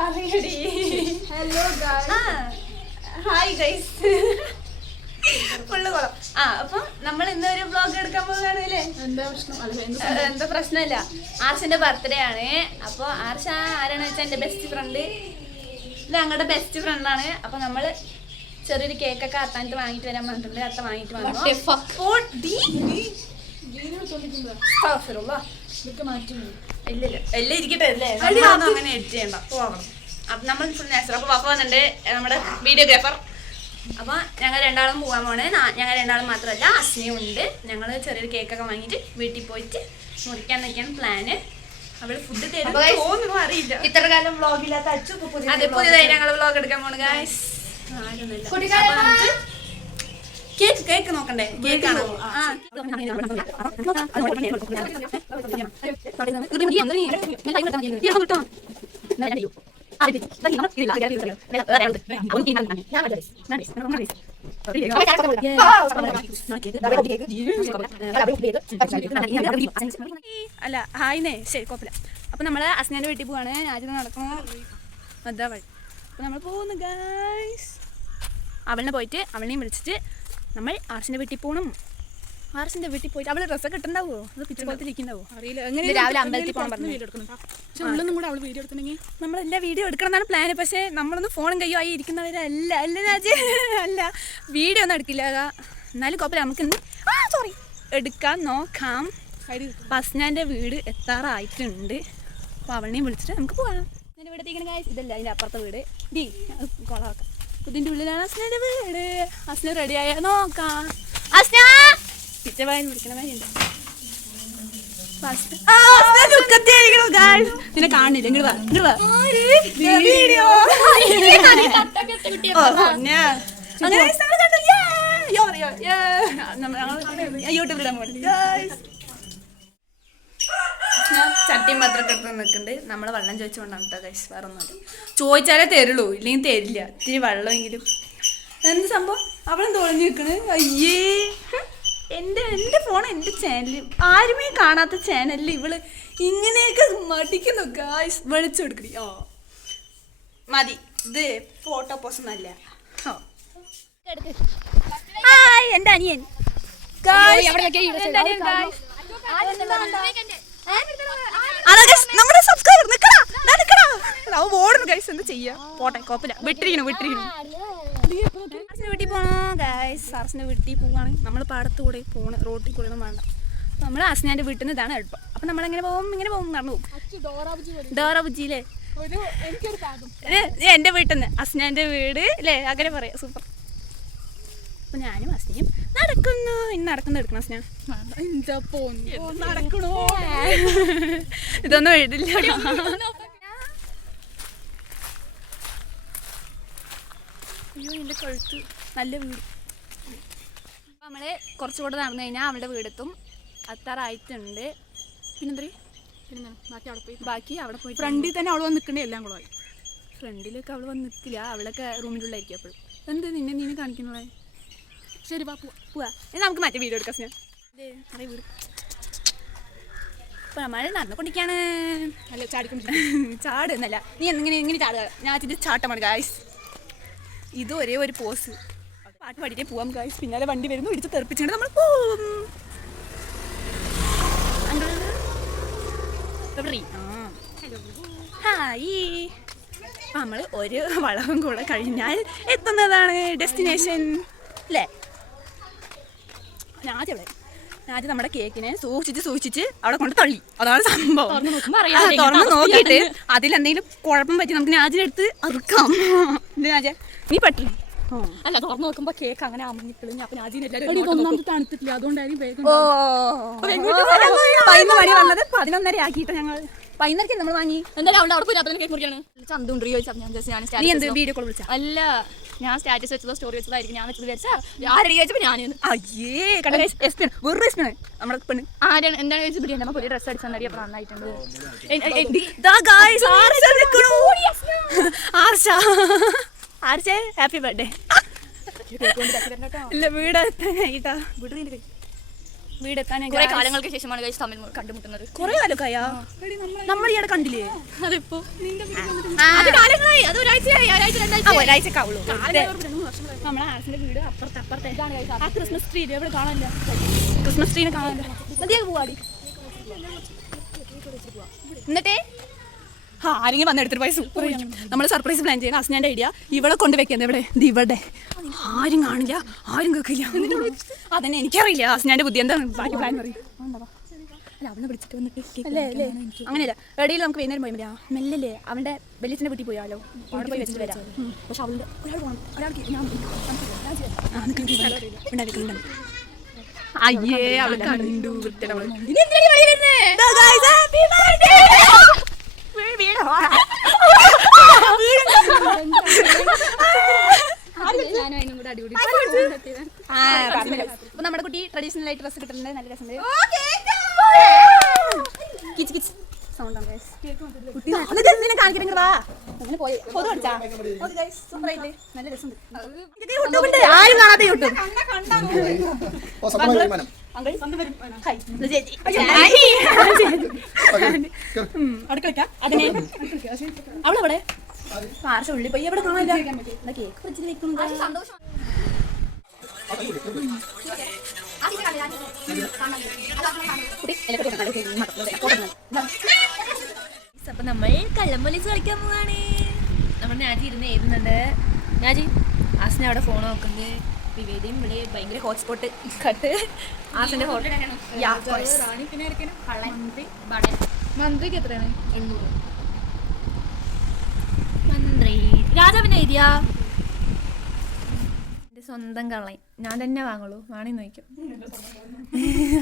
Hello hi guys full കൊള്ളാം. അപ്പൊ നമ്മൾ ഇന്നൊരു വ്ളോഗ് എടുക്കാൻ പോകുകയാണല്ലേ. എന്താ പ്രശ്നമില്ല, ആർഷിന്റെ ബർത്ത്ഡേ ആണ്. അപ്പൊ ആർഷ ആരാണെന്ന് വെച്ചാൽ എന്റെ ബെസ്റ്റ് ഫ്രണ്ട്, ഇത് ഞങ്ങളുടെ ബെസ്റ്റ് ഫ്രണ്ടാണ്. അപ്പൊ നമ്മള് ചെറിയൊരു കേക്കൊക്കെ അത്താനിട്ട് വാങ്ങിട്ട് വരാൻ പറഞ്ഞിട്ടുണ്ട്. അത്ത വാങ്ങിട്ട് വന്നു. എല്ലാം ഇരിക്കട്ടെ അല്ലേ, അങ്ങനെ എഡിറ്റ് ചെയ്യണ്ട. അപ്പൊ നമ്മൾ ഫുൾ നാച്ചുറൽ. അപ്പൊ പപ്പ വന്നിട്ടുണ്ട്, നമ്മുടെ വീഡിയോഗ്രാഫർ. അപ്പൊ ഞങ്ങൾ രണ്ടാളും പോകാൻ പോണേ. ഞങ്ങൾ രണ്ടാളും മാത്രമല്ല, അസ്നയും ഉണ്ട്. ഞങ്ങൾ ചെറിയൊരു കേക്കൊക്കെ വാങ്ങിയിട്ട് വീട്ടിൽ പോയിട്ട് മുറിക്കാൻ നിൽക്കാൻ പ്ലാന്. അവള് ഫുഡ് തരുമോ അറിയില്ല. ഇത്ര കാലം വ്ളോഗ് ഇല്ലാത്ത അച്ചു അതെ പുതിയതായി ഞങ്ങൾ വ്ളോഗ് എടുക്കാൻ പോണു ഗൈസ്. കേക്ക് കേക്ക് നോക്കണ്ടേ? കേക്കാണോ? അല്ല ഹായ്ന്നേ, ശരി കുഴപ്പമില്ല. അപ്പൊ നമ്മള് അസ്നാന്റെ വീട്ടിൽ പോവാണ്. രാജ്യം നടക്കണോ അതാ വഴി. അപ്പൊ നമ്മൾ പോകുന്നു ഗൈസ്. അവളിനെ പോയിട്ട് അവളിനെയും വിളിച്ചിട്ട് നമ്മൾ ആർഷിന്റെ വീട്ടിൽ പോകണം. ആർഷിന്റെ വീട്ടിൽ പോയിട്ട് അവള് ഡ്രസ്സൊക്കെ ഇട്ടുണ്ടാവോ? അത് പിച്ച പോലത്തെ ഇരിക്കുന്നുണ്ടാവോ അറിയില്ല. രാവിലെ അമ്പലത്തിൽ പോകണം പറഞ്ഞു. നമ്മളെല്ലാ വീഡിയോ എടുക്കണം എന്നാണ് പ്ലാന്. പക്ഷെ നമ്മളൊന്ന് ഫോണും കയ്യോ ആയി ഇരിക്കുന്നവരല്ല. അല്ല രാജേ, അല്ല വീഡിയോ ഒന്നും എടുക്കില്ല. എന്നാലും കുഴപ്പമില്ല, നമുക്ക് ഇന്ന് സോറി എടുക്കാൻ നോക്കാം. അസ്നാന്റെ വീട് എത്താറായിട്ടുണ്ട്. അപ്പോൾ അവളിനെയും വിളിച്ചിട്ട് നമുക്ക് പോകാം. എൻ്റെ വീടത്തേക്കാണ് ഗൈസ്. ഇതല്ല അതിൻ്റെ അപ്പുറത്തെ വീട്. ഡി കൊളാക്കാം. ഇതിൻ്റെ ഉള്ളിലാണ് അസ്നാന്റെ വീട്. അസ്ന റെഡിയായ നോക്കാം. അസ്ന പിച്ചവായി വിളിക്കണ വേണ്ട. നിന്നെ കാണില്ല. ഇങ്ങോട്ട് വാ, ഇങ്ങോട്ട് വാ. യൂട്യൂബിലിടാൻ പോയി ചട്ടിയും പത്രമൊക്കെ എടുത്ത് നിൽക്കുന്നുണ്ട്. നമ്മളെ വെള്ളം ചോദിച്ചുകൊണ്ടാണ് കേട്ടോ ഗൈസ്. വേറെ ഒന്നുമില്ല. ചോദിച്ചാലേ തരുള്ളൂ, ഇല്ലെങ്കിൽ തരില്ല. ഇത്തിരി വെള്ളമെങ്കിലും. എന്ത് സംഭവം? അവളും തോന്നി നിൽക്കണ്. അയ്യേ, എൻ്റെ ഫോൺ എൻ്റെ ചാനല്, ആരുമേ കാണാത്ത ചാനലിൽ ഇവള് ഇങ്ങനെയൊക്കെ മടിക്കുന്നു ഗൈസ്. വെളിച്ചു കൊടുക്കണി. മതി, ഇത് ഫോട്ടോ പോസ്റ്റ് ഒന്നല്ല. ഹായ് എൻ്റെ അനിയൻ. നമ്മുടെ സബ്സ്ക്രൈബർ ഓടുന്നു ഗൈസ്. എന്താ ചെയ്യാ? പോട്ടെ, കുഴപ്പമില്ല. വിട്ടിരിക്കണം. വീട്ടിൽ പോണോ ഗൈസ്? സാർസിന്റെ വീട്ടിൽ പോവാണ്. നമ്മൾ പാടത്തുകൂടെ പോണ്, റോട്ടിൽ കൂടെ ഒന്നും വേണ്ട. നമ്മൾ അസ്നാന്റെ വീട്ടിൽ നിന്ന് ഇതാണ് എളുപ്പം. അപ്പൊ നമ്മളെങ്ങനെ പോകും? ഇങ്ങനെ പോകും, നടന്നു പോകും. ഡോറാബുജിയിലെ എന്റെ വീട്ടിൽ നിന്ന് അസ്നാന്റെ വീട് അല്ലേ, അങ്ങനെ പറയാം. സൂപ്പർ. അപ്പൊ ഞാനും അസ്നയും നടക്കുന്നു. ഇന്ന് നടക്കുന്ന എടുക്കണം അസ്ന. നടക്കണോ? ഇതൊന്നും എഴുതില്ല. അയ്യോ, എൻ്റെ കഴുത്ത്. നല്ല വീട്. അപ്പം നമ്മൾ കുറച്ചുകൂടെ നടന്നു കഴിഞ്ഞാൽ അവളുടെ വീടെത്തും. അത്താറായിട്ടുണ്ട്. ബാക്കി അവിടെ പോയി ഫ്രണ്ടിൽ തന്നെ അവൾ വന്ന് നിൽക്കണേ. എല്ലാം കൂടെ ഫ്രണ്ടിലൊക്കെ അവൾ വന്ന് നിൽക്കില്ല. അവളൊക്കെ റൂമിൻ്റെ ഉള്ളിലായിരിക്കും എപ്പോഴും. എന്ത് നിന്നെ കാണിക്കുന്നതേ? ശരി, പോവാ. നമുക്ക് മറ്റേ വീഡിയോ എടുക്കാം. ഞാൻ വീട് ഇപ്പം നമ്മൾ നടന്നുകൊണ്ടിരിക്കുകയാണ്. അല്ല ചാടുന്നല്ല, നീ ഇങ്ങനെ ചാടുക. ഞാൻ അതിൻ്റെ ചാട്ടമാണ് ഗായ്സ്. ഇത് ഒരേ ഒരു പോസ്. പാട്ട് പാടിയിട്ടേ പോവാം ഗായ്സ്. പിന്നാലെ വണ്ടി വരുന്നു, ഇടിച്ച് തെറിപ്പിച്ചിട്ട് നമ്മൾ പോവും. ഹായ്. നമ്മൾ ഒരു വളവും കൂടെ കഴിഞ്ഞാൽ എത്തുന്നതാണ് ഡെസ്റ്റിനേഷൻ അല്ലേ. ആദ്യം നമ്മുടെ കേക്കിനെ സൂക്ഷിച്ച് അവിടെ കൊണ്ട് തള്ളി. അതാണ് സംഭവം. തുറന്ന് നോക്കിയിട്ട് അതിലെന്തെങ്കിലും കുഴപ്പം പറ്റി നമുക്ക് നാജിനെടുത്ത് അറുക്കാം. നീ പറ്റി അല്ല, തുറന്നു നോക്കുമ്പോ കേക്ക് അങ്ങനെ അമ്മഞ്ഞിപ്പിളിഞ്ഞ. അപ്പൊ നാജിനെല്ലാവരും തണുത്തിട്ടില്ല, അതുകൊണ്ടായിരിക്കും വേഗം. 11 മണി വന്നത് 11:30 ആക്കിയിട്ട് ഞങ്ങൾ 11:30 നമ്മൾ വാങ്ങി. എന്തായാലും അവളുടെ അവിടെ പോയി കേക്ക് മുറിക്കാണ്. ചന്തുണ്ടോ ചോദിച്ചാൽ ഞാൻ വീഡിയോ കോൾ വിളിച്ച അല്ല, ഞാൻ സ്റ്റാറ്റസ് വെച്ചതോ സ്റ്റോറി വെച്ചതായിരിക്കും. ഞാൻ വെച്ചത് വിചാരിച്ചാ ആരടി ചോദിച്ചപ്പോ ഞാൻ അയ്യേ വെറുതെ നമ്മുടെ പെണ്ണ് ആരാണ് എന്താണ് ചോദിച്ചു പിടിയാണ്. നമ്മൾ പുതിയ ഡ്രസ്സ് അടിച്ചാൽ നടി. അപ്പൊ നന്നായിട്ടുണ്ട്. Happy birthday. ഇല്ല വീട് വീടെത്താൻ കുറെ കാലങ്ങൾക്ക് ശേഷമാണ് ഗൈസ് തമ്മിൽ കണ്ടുമുട്ടുന്നത്. കുറെ കാലൊക്കെയാ നമ്മൾ ഈയിടെ കണ്ടില്ലേ? അതിപ്പോ അത് കാലങ്ങളായി, അത് ഒരാഴ്ചയൊക്കെ ആവുള്ളൂ. നമ്മളെ ആർസിന്റെ വീട് അപ്പുറത്തെ ആ ക്രിസ്മസ് ട്രീ എവിടെ കാണില്ല. ക്രിസ്മസ് ട്രീനെ കാണില്ല. നദിയൊക്കെ പോവാടി. എന്നിട്ടേ ആരെങ്കിലും വന്നെടുത്തിട്ട് പൈസ നമ്മൾ സർപ്രൈസ് പ്ലാൻ ചെയ്യുന്ന അസ്നാന്റെ ഐഡിയ ഇവിടെ കൊണ്ടുവയ്ക്കുന്നത്. എവിടെ? ഇവിടെ ആരും കാണില്ല, ആരും കേൾക്കില്ല. അതന്നെ എനിക്കറിയില്ല അസ്നാന്റെ ബുദ്ധി. എന്താണ് ബാക്കി പ്ലാൻ പറയും? അവനെ വിളിച്ചിട്ട് വന്നിട്ട് അല്ലേ അല്ലേ അങ്ങനെയല്ല. എവിടെയും നമുക്ക് വൈകുന്നേരം പോയി മതിയാ. മെല്ലല്ലേ അവന്റെ വലിയച്ഛൻ്റെ വീട്ടിൽ പോയാലോ? അവിടെ പോയി വെച്ചിട്ട് വരാം. പക്ഷെ അവളുടെ ഒരാൾ പോകണം. ഒരാൾക്ക് അയ്യേ അവൾ കണ്ടു. അപ്പൊ നമ്മുടെ കുട്ടി ട്രഡീഷണൽ ആയിട്ട് ഡ്രസ് കിട്ടുന്നുണ്ട്. നല്ല രസമുണ്ട്. ആരും കാണാത്ത യൂട്യൂബ് അതിനെ അവളെവിടെ പാർശ ഉള്ളി പോയി എവിടെ കാണില്ല. കേക്ക് ഫ്രിഡ്ജിൽ വെക്കുന്നുണ്ട്. അപ്പൊ നമ്മൾ കള്ളം പോലീസ് കളിക്കാൻ പോവാണ്. നമ്മൾ നാജി ഇരുന്ന് എഴുതുന്നുണ്ട്. നാജി ആസിനെ അവിടെ ഫോൺ നോക്കുന്നത്. വിവേദിയും ഇവിടെ ഭയങ്കര ഹോട്ട്സ്പോട്ട് കട്ട്. ആസിന്റെ മന്ത്രിക്ക് എത്രയാണ്? 800. മന്ത്രി രാജാവിനെ എഴുതിയാ എൻ്റെ സ്വന്തം കള്ളൻ ഞാൻ തന്നെ വാങ്ങുള്ളൂ. വേണമെന്ന് ചോദിക്കും.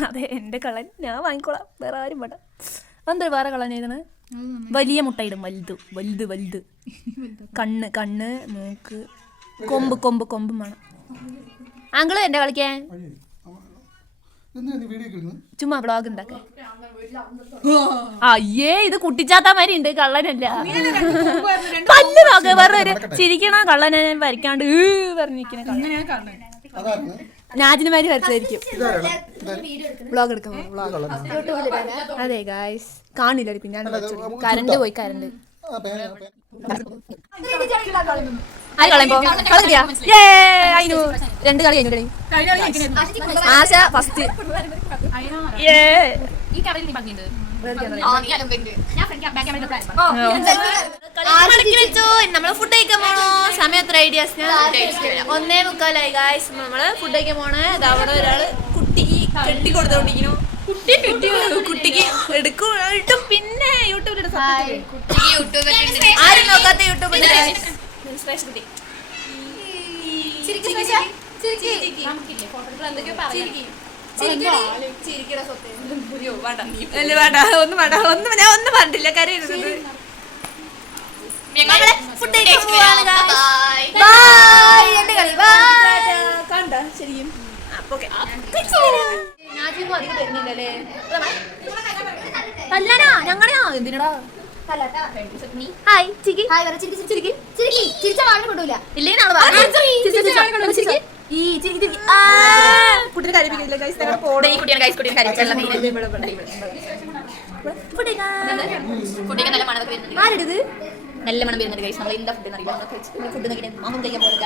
അതെ എൻ്റെ കള്ളൻ ഞാൻ വാങ്ങിക്കോളാം, വേറെ ആരും വേണ്ട. എന്താ വേറെ കള്ളൻ എഴുതണത്? വലിയ മുട്ടയിടും. വലുത് കണ്ണ് മൂക്ക് കൊമ്പും വേണം. ആങ്കിള് എൻ്റെ കളിക്കാൻ ചുമ്മാ വ്ളോഗ് ഉണ്ടാക്കാൻ. അയ്യേ ഇത് കുട്ടിച്ചാത്ത മാതിരി ഉണ്ട്. കള്ളനല്ല. പല്ല് നോക്ക് വേറെ ചിരിക്കണ കള്ളനെ വരയ്ക്കാണ്ട് പറഞ്ഞിരിക്കണ കള്ളൻ. നാജിനുമാരി വരച്ചായിരിക്കും. വ്ളോഗ് എടുക്കാൻ. അതെ ഗായ്സ് കാണില്ല. പിന്നെ കറണ്ട് പോയി. ആര് കളയുമ്പോ അതിനു 2 കളി കഴിഞ്ഞു. ആശ ഫസ്റ്റ്. നമ്മള് ഫുഡ് കഴിക്കാൻ പോണോ? സമയം എത്ര? Ideas 1:45 guys. നമ്മള് ഫുഡ് കഴിക്കാൻ പോണേ. അവിടെ ഒരാള് കുട്ടിക്ക് കെട്ടി കൊടുത്തോണ്ടിരിക്കുന്നു. കുട്ടിക്ക് എടുക്കും. പിന്നെ യൂട്യൂബിലിട്ട് ആരും നോക്കാത്ത യൂട്യൂബിൽ ഒന്നും പറഞ്ഞില്ല. കരയരുത്. കണ്ട ശരിക്കും. കല്യാണോ ഞങ്ങളെയോ? എന്തിനടാ? കുട്ടിനെ കരിപ്പിക്കില്ല. നല്ല മണം വരുന്നുണ്ട് ഗൈസ്. നമ്മൾ എന്താ ഫുഡ് അറിയാം. ഫുഡ് നോക്കി മാമൻ കഴിക്കാൻ പോകുക.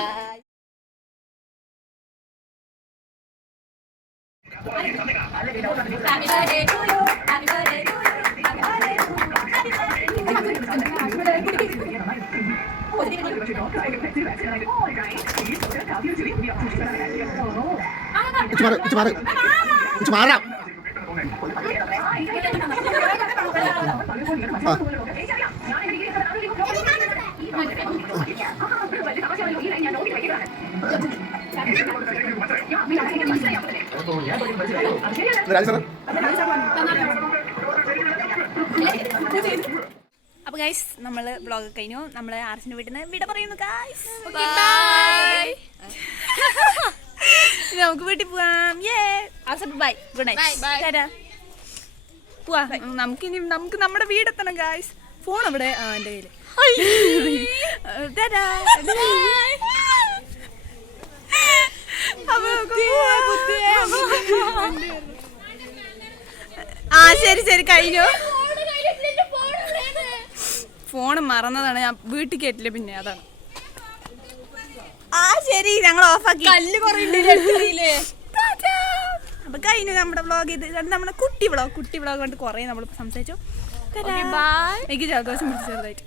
അപ്പൊ ഗൈസ് നമ്മള് വ്ളോഗ് കഴിഞ്ഞു. നമ്മള് ആർസിന്റെ വീട്ടിൽ നിന്ന് വിട പറയുന്നു ഗൈസ്. നമുക്ക് വീട്ടിൽ പോവാം. ബൈ. Good night. പോവാ. നമുക്ക് നമ്മുടെ വീടെത്തണം ഗൈസ്. ഫോൺ അവിടെ എൻ്റെ കയ്യില്. ആ ശരി ശരി കഴിഞ്ഞു. ഫോൺ മറന്നതാണ്, ഞാൻ വീട്ടിൽ കേട്ടില്ല, പിന്നെ അതാണ്. ആ ശരി, ഞങ്ങൾ ഓഫാക്കി. കല്ല് കുറയില്ലേ? അപ്പൊ കഴിഞ്ഞു നമ്മുടെ വ്ളോഗ്. ഇത് നമ്മുടെ കുട്ടി വ്ളോഗ് കൊണ്ട് കുറേ നമ്മൾ സംസാരിച്ചു. എനിക്ക് ജലദോഷം പിടിച്ചു ചെറുതായിട്ട്.